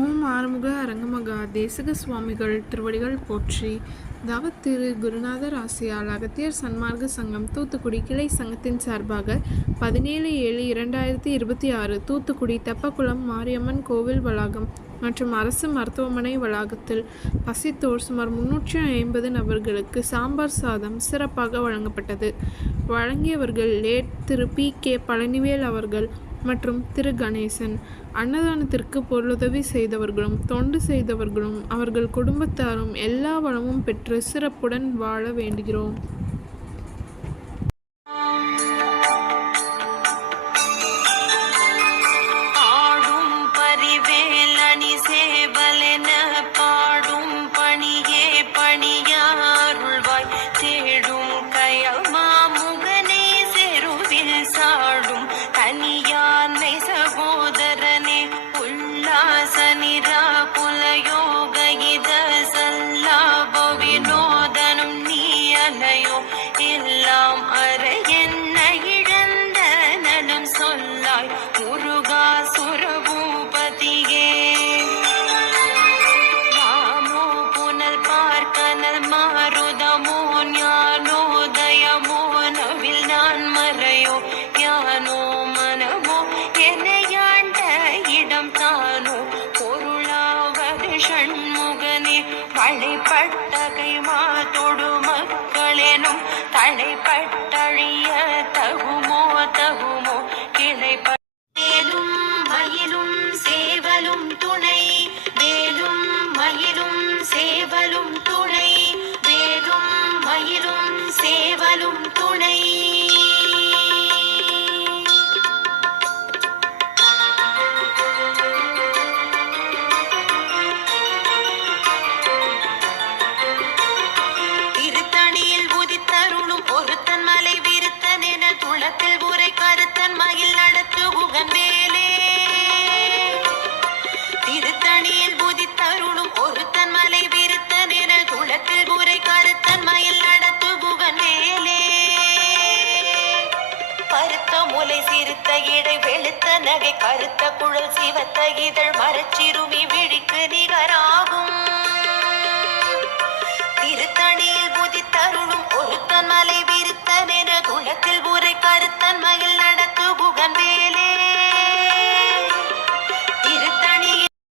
ஓம் ஆறுமுக அரங்கமகா தேசிக சுவாமிகள் திருவடிகள் போற்றி. தவத்திரு குருநாதர் ஆசியால் அகத்தியர் சன்மார்க்க சங்கம் தூத்துக்குடி கிளை சங்கத்தின் சார்பாக 17/7/2026 தூத்துக்குடி தெப்பக்குளம் மாரியம்மன் கோவில் வளாகம் மற்றும் அரசு மருத்துவமனை வளாகத்தில் பசித்தோர் சுமார் 350 நபர்களுக்கு சாம்பார் சாதம் சிறப்பாக வழங்கப்பட்டது. வழங்கியவர்கள் லேட் திரு பி.கே. பழனிவேல் அவர்கள் மற்றும் திரு கணேசன். அன்னதானத்திற்கு பொருளுதவி செய்தவர்களும் தொண்டு செய்தவர்களும் அவர்கள் குடும்பத்தாரும் எல்லா வளமும் பெற்று சிறப்புடன் வாழ வேண்டுகிறோம். வழிபட்ட கைமாத்தொடு மக்களெனும் தடைப்பட்டழிய தகுமோ கிளைப்பேலும் மயிலும் சேவலும் துணை வேலும் மயிலும் சேவலும் துணை வேலும் மயிலும் சேவலும் துணை. திருத்தணியில் புதித்தருளும் ஒருத்தன் மலை விருத்தன் என துளத்தில் புரை கருத்தன் மயில் நடத்து குகன் மேலே பருத்த முலை சிறுத்த இடை வெளுத்த நகை கருத்த குழல் சிவத்த இதழ் மரச்சிறுமி விழிக்கு நிகராகும்.